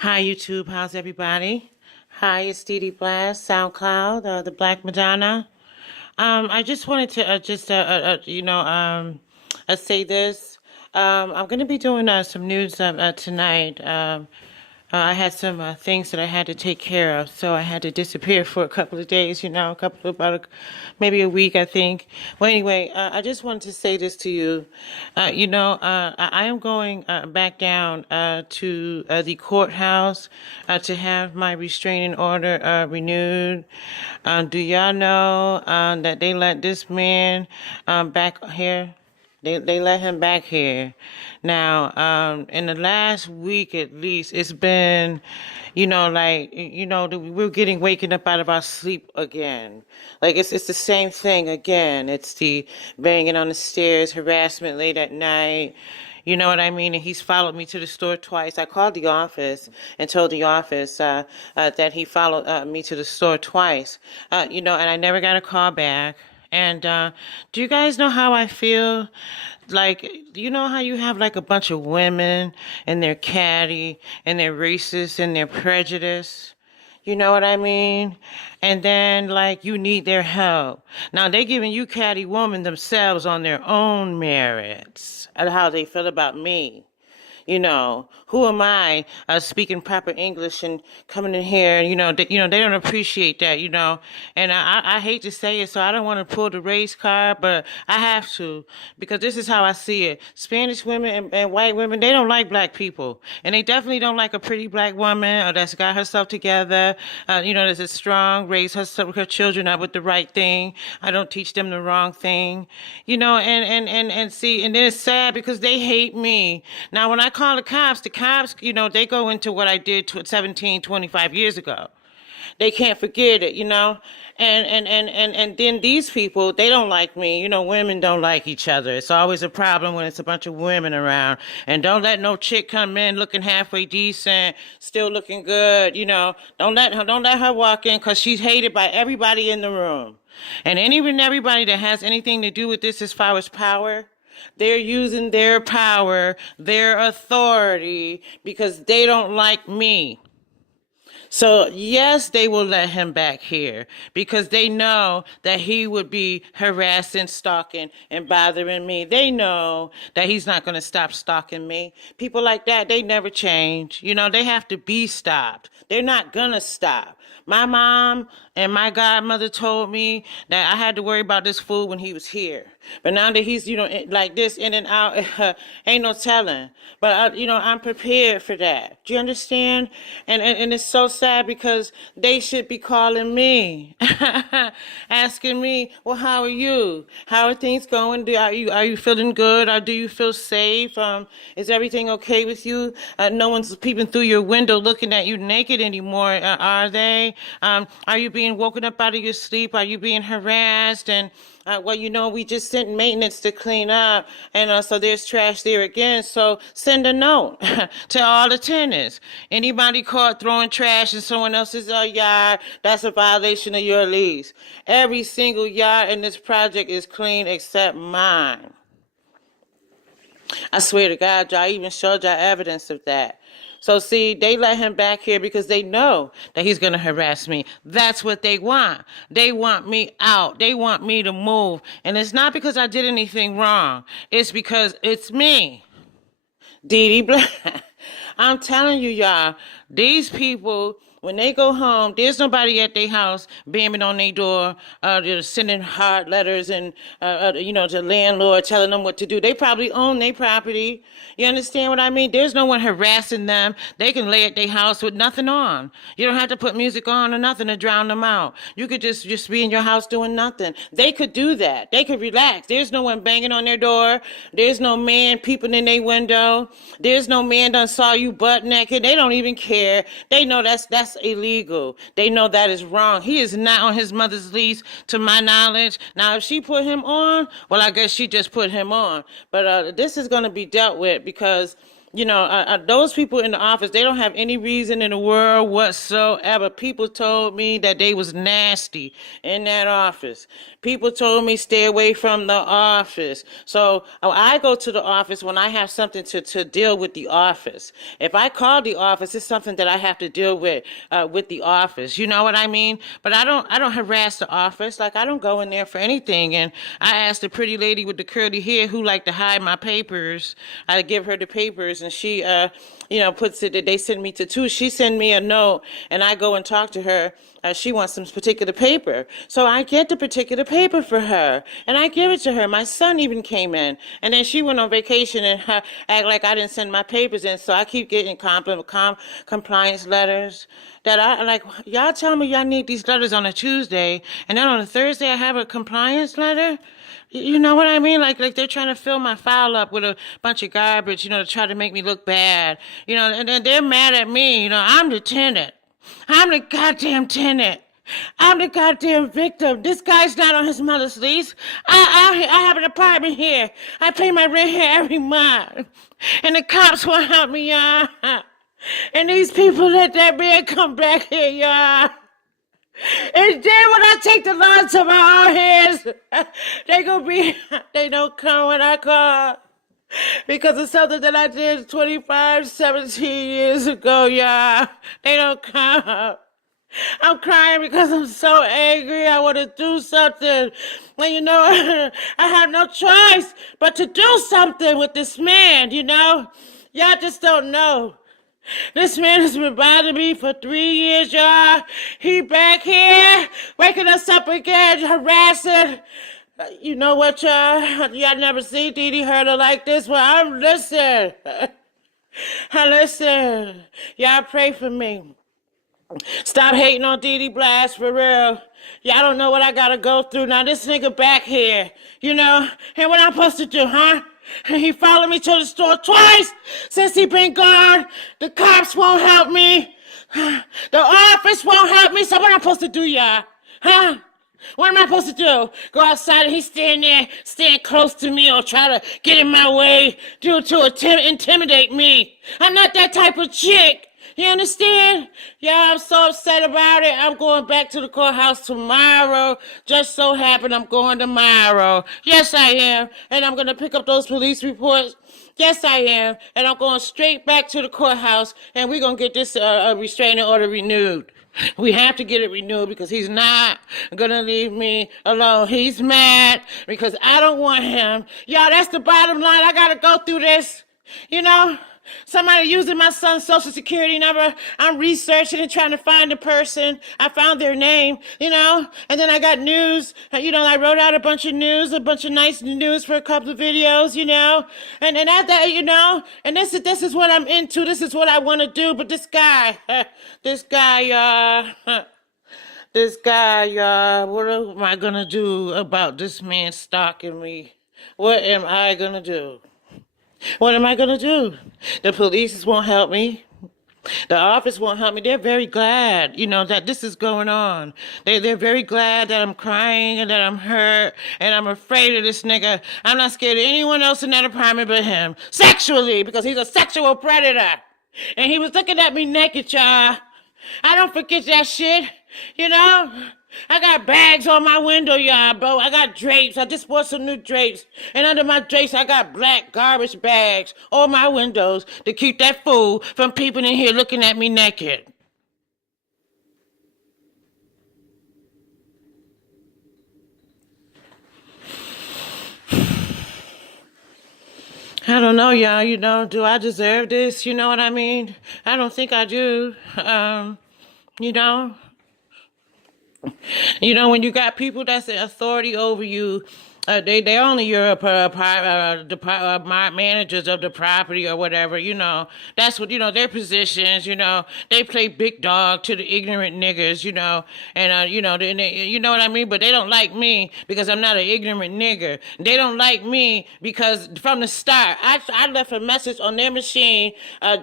Hi, YouTube. How's everybody? Hi, it's DEDE Blast, SoundCloud, the Black Madonna. I just wanted to say this. I'm going to be doing some news tonight. I had some things that I had to take care of, so I had to disappear for a couple of days. Maybe a week, I think. Well, anyway, I just wanted to say this to you. I am going back down to the courthouse to have my restraining order renewed. Do y'all know that they let this man back here? They let him back here. Now, in the last week at least, it's been, we're getting waking up out of our sleep again. Like it's the same thing again. It's the banging on the stairs, harassment late at night. You know what I mean? And he's followed me to the store twice. I called the office and told the office that he followed me to the store twice. And I never got a call back. And do you guys know how I feel? Like, you know how you have like a bunch of women and they're catty and they're racist and they're prejudiced? You know what I mean? And then, like, you need their help. Now, they're giving you catty women themselves on their own merits and how they feel about me. Who am I speaking proper English and coming in here? They don't appreciate that. And I hate to say it, so I don't want to pull the race card, but I have to because this is how I see it. Spanish women and white women, they don't like black people, and they definitely don't like a pretty black woman or that's got herself together. That's a strong, raise her children up with the right thing. I don't teach them the wrong thing. And see, and then it's sad because they hate me. Now, when I call the cops, they go into what I did 25 years ago. They can't forget it, and then these people, they don't like me. Women don't like each other. It's always a problem when it's a bunch of women around. And don't let no chick come in looking halfway decent, still looking good. Don't let her walk in because she's hated by everybody in the room. And everybody that has anything to do with this as far as power, they're using their power, their authority, because they don't like me. So, yes, they will let him back here because they know that he would be harassing, stalking, and bothering me. They know that he's not going to stop stalking me. People like that, they never change. They have to be stopped. They're not going to stop. My mom and my godmother told me that I had to worry about this fool when he was here. But now that he's, like this in and out, ain't no telling. But, I'm prepared for that. Do you understand? And it's so sad because they should be calling me, asking me, well, how are you? How are things going? Are you feeling good? Or do you feel safe? Is everything okay with you? No one's peeping through your window looking at you naked anymore, are they? Are you being woken up out of your sleep? Are you being harassed? And we just sent maintenance to clean up, and so there's trash there again. So send a note to all the tenants. Anybody caught throwing trash in someone else's yard, that's a violation of your lease. Every single yard in this project is clean except mine. I swear to God, y'all, even showed y'all evidence of that. So see, they let him back here because they know that he's going to harass me. That's what they want. They want me out. They want me to move. And it's not because I did anything wrong. It's because it's me. DEDE Blass. I'm telling you, y'all, these people, when they go home, there's nobody at their house banging on their door, sending hard letters and, to landlord telling them what to do. They probably own their property. You understand what I mean? There's no one harassing them. They can lay at their house with nothing on. You don't have to put music on or nothing to drown them out. You could just be in your house doing nothing. They could do that. They could relax. There's no one banging on their door. There's no man peeping in their window. There's no man done saw you butt naked. They don't even care. They know that's illegal. They know that is wrong. He is not on his mother's lease, to my knowledge. Now, if she put him on, well, I guess she just put him on. But this is going to be dealt with because those people in the office, they don't have any reason in the world whatsoever. People told me that they was nasty in that office. People told me stay away from the office. So I go to the office when I have something to deal with the office. If I call the office, it's something that I have to deal with the office. You know what I mean? But I don't harass the office. Like, I don't go in there for anything. And I asked the pretty lady with the curly hair who liked to hide my papers. I give her the papers, and she, puts it. They send me to two. She send me a note, and I go and talk to her. She wants some particular paper, so I get the particular paper for her, and I give it to her. My son even came in, and then she went on vacation and act like I didn't send my papers in. So I keep getting compliance letters that I like. Y'all tell me y'all need these letters on a Tuesday, and then on a Thursday I have a compliance letter. You know what I mean? Like they're trying to fill my file up with a bunch of garbage, to try to make me look bad. And then they're mad at me. I'm the tenant. I'm the goddamn tenant. I'm the goddamn victim. This guy's not on his mother's lease. I have an apartment here. I pay my rent here every month. And the cops won't help me, y'all. And these people let that man come back here, y'all. And then when I take the law to my own hands, they don't come when I call. Because it's something that I did 17 years ago, y'all. They don't come. I'm crying because I'm so angry. I want to do something. And I have no choice but to do something with this man, Y'all just don't know. This man has been bothering me for 3 years, y'all. He back here, waking us up again, harassing. You know what, y'all? Y'all never seen DeDe heard her like this. Well, I'm listening. Listen. Y'all pray for me. Stop hating on DeDE Blast, for real. Y'all don't know what I gotta go through. Now this nigga back here, and what I'm supposed to do, huh? He followed me to the store twice since he been gone. The cops won't help me. The office won't help me. So what am I supposed to do, y'all? Huh? What am I supposed to do? Go outside and he's standing there, stand close to me, or try to get in my way, to intimidate me. I'm not that type of chick. You understand? Yeah, I'm so upset about it. I'm going back to the courthouse tomorrow. Just so happened I'm going tomorrow. Yes, I am. And I'm going to pick up those police reports. Yes, I am. And I'm going straight back to the courthouse, and we're going to get this restraining order renewed. We have to get it renewed because he's not going to leave me alone. He's mad because I don't want him. Y'all, that's the bottom line. I got to go through this. Somebody using my son's social security number. I'm researching and trying to find the person. I found their name, and then I got news. I wrote out a bunch of news, a bunch of nice news for a couple of videos, and at that, and this is what I'm into. This is what I want to do. But this guy, what am I going to do about this man stalking me? What am I going to do? What am I going to do? The police won't help me. The office won't help me. They're very glad, that this is going on. They're very glad that I'm crying and that I'm hurt and I'm afraid of this nigga. I'm not scared of anyone else in that apartment but him. Sexually, because he's a sexual predator. And he was looking at me naked, y'all. I don't forget that shit, I got bags on my window, y'all, bro. I got drapes. I just bought some new drapes. And under my drapes, I got black garbage bags on my windows to keep that fool from peeping in here looking at me naked. I don't know, y'all. Do I deserve this? You know what I mean? I don't think I do. When you got people that's in authority over you, they're only your managers of the property or whatever, That's what, their positions, They play big dog to the ignorant niggas, And, you know what I mean? But they don't like me because I'm not an ignorant nigger. They don't like me because from the start, I left a message on their machine,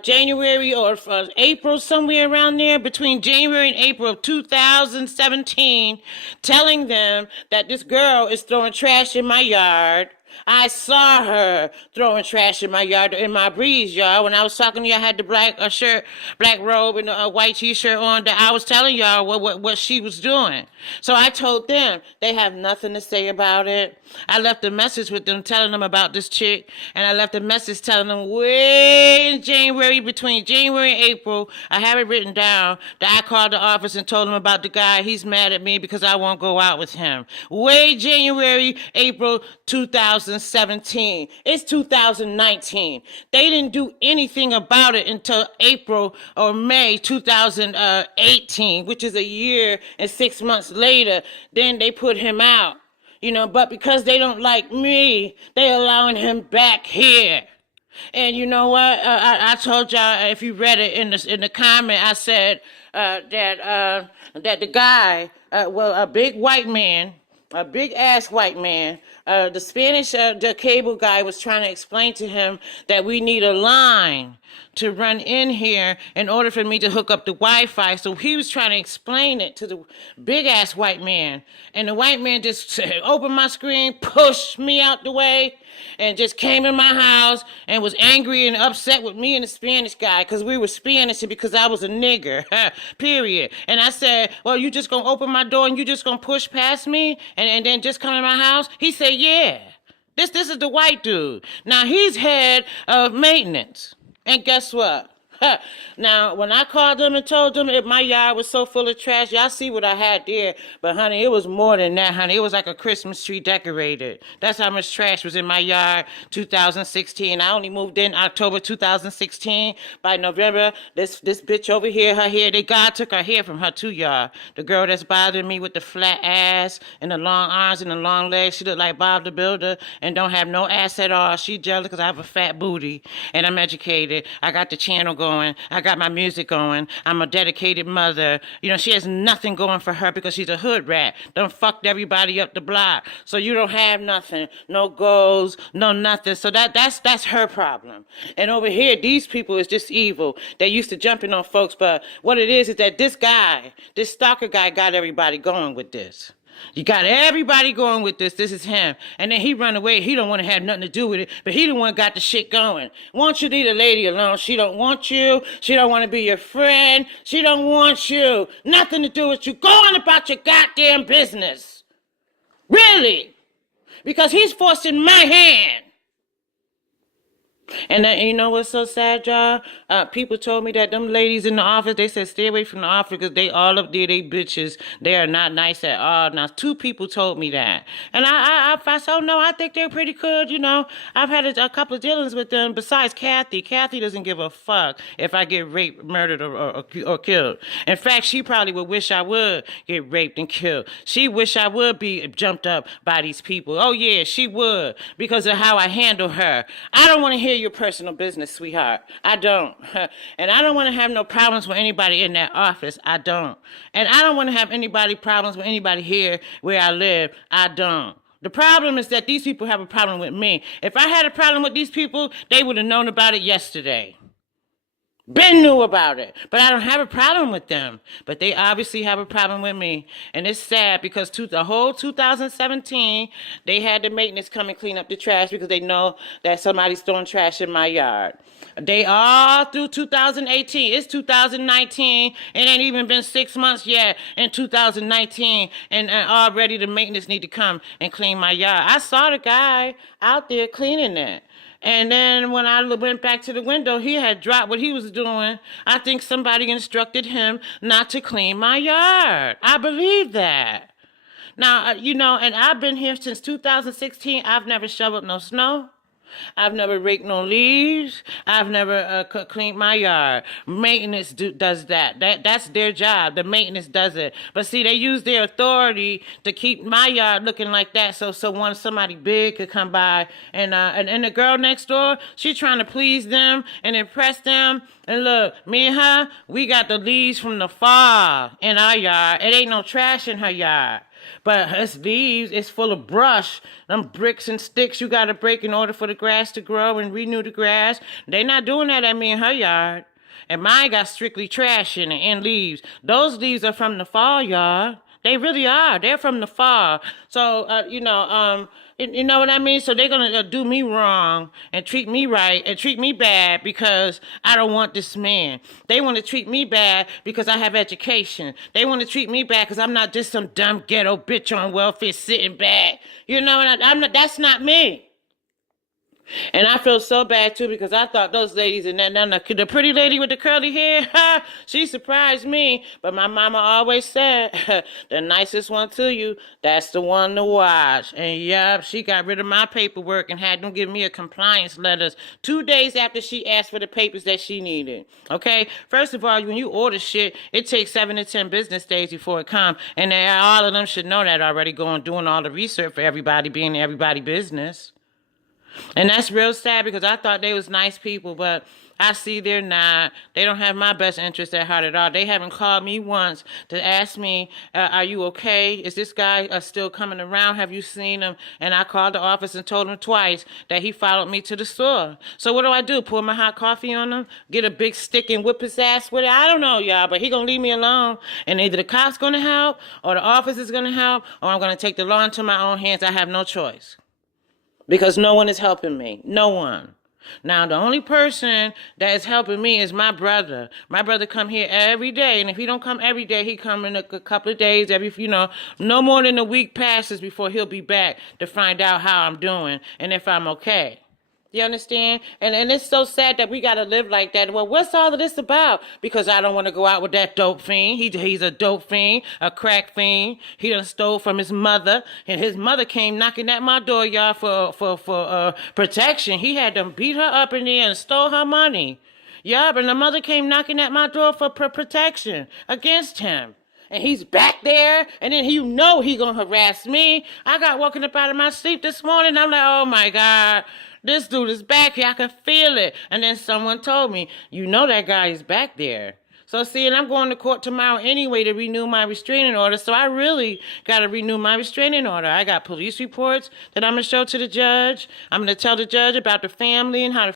January or April, somewhere around there, between January and April of 2017, telling them that this girl is throwing trash in my yard. I saw her throwing trash in my yard, in my breeze yard. When I was talking to you, I had the black shirt, black robe, and a white T-shirt on. That I was telling y'all what she was doing. So I told them they have nothing to say about it. I left a message with them telling them about this chick, and I left a message telling them way in January, between January and April, I have it written down that I called the office and told them about the guy. He's mad at me because I won't go out with him. Way January, April 2017. It's 2019. They didn't do anything about it until April or May 2018, which is a year and 6 months later. Then they put him out. But because they don't like me, they allowing him back here. And you know what? I told y'all, if you read it in the comment, I said that the guy, a big white man, a big ass white man, the Spanish the cable guy was trying to explain to him that we need a line to run in here in order for me to hook up the Wi-Fi. So he was trying to explain it to the big ass white man. And the white man just opened my screen, pushed me out the way, and just came in my house and was angry and upset with me and the Spanish guy because we were Spanish and because I was a nigger, period. And I said, well, you just gonna open my door and you just gonna push past me and then just come in my house? He said, yeah. This is the white dude. Now he's head of maintenance. And guess what? Now, when I called them and told them my yard was so full of trash, y'all see what I had there. But, honey, it was more than that, honey. It was like a Christmas tree decorated. That's how much trash was in my yard 2016. I only moved in October 2016. By November, this bitch over here, her hair, God took her hair from her too, y'all. The girl that's bothering me with the flat ass and the long arms and the long legs, she look like Bob the Builder and don't have no ass at all. She jealous because I have a fat booty and I'm educated. I got the channel going. I got my music going. I'm a dedicated mother. She has nothing going for her because she's a hood rat. Done fucked everybody up the block. So you don't have nothing. No goals, no nothing. So that's her problem. And over here, these people is just evil. They used to jumping on folks, but what it is that this stalker guy got everybody going with this. You got everybody going with this. This is him. And then he run away. He don't want to have nothing to do with it. But he the one got the shit going. Won't you leave the lady alone? She don't want you. She don't want to be your friend. She don't want you. Nothing to do with you. Go on about your goddamn business. Really. Because he's forcing my hand. And you know what's so sad, y'all? People told me that them ladies in the office, they said stay away from the office because they all up there, they bitches. They are not nice at all. Now, 2 people told me that. And I said, no, I think they're pretty good, I've had a couple of dealings with them besides Kathy. Kathy doesn't give a fuck if I get raped, murdered, or killed. In fact, she probably would wish I would get raped and killed. She wish I would be jumped up by these people. Oh, yeah, she would because of how I handle her. I don't want to hear your personal business, sweetheart. I don't. And I don't want to have no problems with anybody in that office. I don't. And I don't want to have anybody problems with anybody here where I live. I don't. The problem is that these people have a problem with me. If I had a problem with these people, they would have known about it yesterday. Ben knew about it, but I don't have a problem with them. But they obviously have a problem with me. And it's sad because the whole 2017, they had the maintenance come and clean up the trash because they know that somebody's throwing trash in my yard. They all through 2018. It's 2019. It ain't even been 6 months yet in 2019. And already the maintenance need to come and clean my yard. I saw the guy out there cleaning it. And then when I went back to the window, he had dropped what he was doing. I think somebody instructed him not to clean my yard. I believe that. Now, and I've been here since 2016. I've never shoveled no snow. I've never raked no leaves. I've never cleaned my yard. Maintenance does that. That's their job. The maintenance does it. But see, they use their authority to keep my yard looking like that so when somebody big could come by. And the girl next door, she trying to please them and impress them. And look, me and her, we got the leaves from the fall in our yard. It ain't no trash in her yard. But it's leaves, it's full of brush, them bricks and sticks you got to break in order for the grass to grow and renew the grass. They not doing that at me in her yard. And mine got strictly trash in it and leaves. Those leaves are from the fall, y'all. They really are. They're from the far. So, you know what I mean? So they're going to do me wrong and treat me right and treat me bad because I don't want this man. They want to treat me bad because I have education. They want to treat me bad because I'm not just some dumb ghetto bitch on welfare sitting back. You know, and I'm not, that's not me. And I feel so bad too because I thought those ladies and the pretty lady with the curly hair, she surprised me. But my mama always said, the nicest one to you, that's the one to watch. And yup, she got rid of my paperwork and had them give me a compliance letters 2 days after she asked for the papers that she needed. Okay, first of all, when you order shit, it takes 7 to 10 business days before it comes, and all of them should know that already. Going doing all the research for everybody, being in everybody business. And that's real sad because I thought they was nice people, but I see they're not. They don't have my best interest at heart at all. They haven't called me once to ask me, are you okay? Is this guy still coming around? Have you seen him? And I called the office and told him twice that he followed me to the store. So what do? Pour my hot coffee on him? Get a big stick and whip his ass with it? I don't know, y'all, but he gonna leave me alone. And either the cops gonna help, or the office is gonna help, or I'm gonna take the law into my own hands. I have no choice. Because no one is helping me. No one. Now, the only person that is helping me is my brother. My brother come here every day. And if he don't come every day, he come in a couple of days. No more than a week passes before he'll be back to find out how I'm doing and if I'm okay. You understand? And it's so sad that we got to live like that. Well, what's all of this about? Because I don't want to go out with that dope fiend. He's a dope fiend, a crack fiend. He done stole from his mother. And his mother came knocking at my door, y'all, for protection. He had them beat her up in there and stole her money. Yeah, but the mother came knocking at my door for protection against him. And he's back there, and then he gonna harass me. I got woken up out of my sleep this morning. I'm like, oh my God, this dude is back here. I can feel it. And then someone told me, that guy is back there. So see, and I'm going to court tomorrow anyway to renew my restraining order. So I really got to renew my restraining order. I got police reports that I'm going to show to the judge. I'm going to tell the judge about the family and how the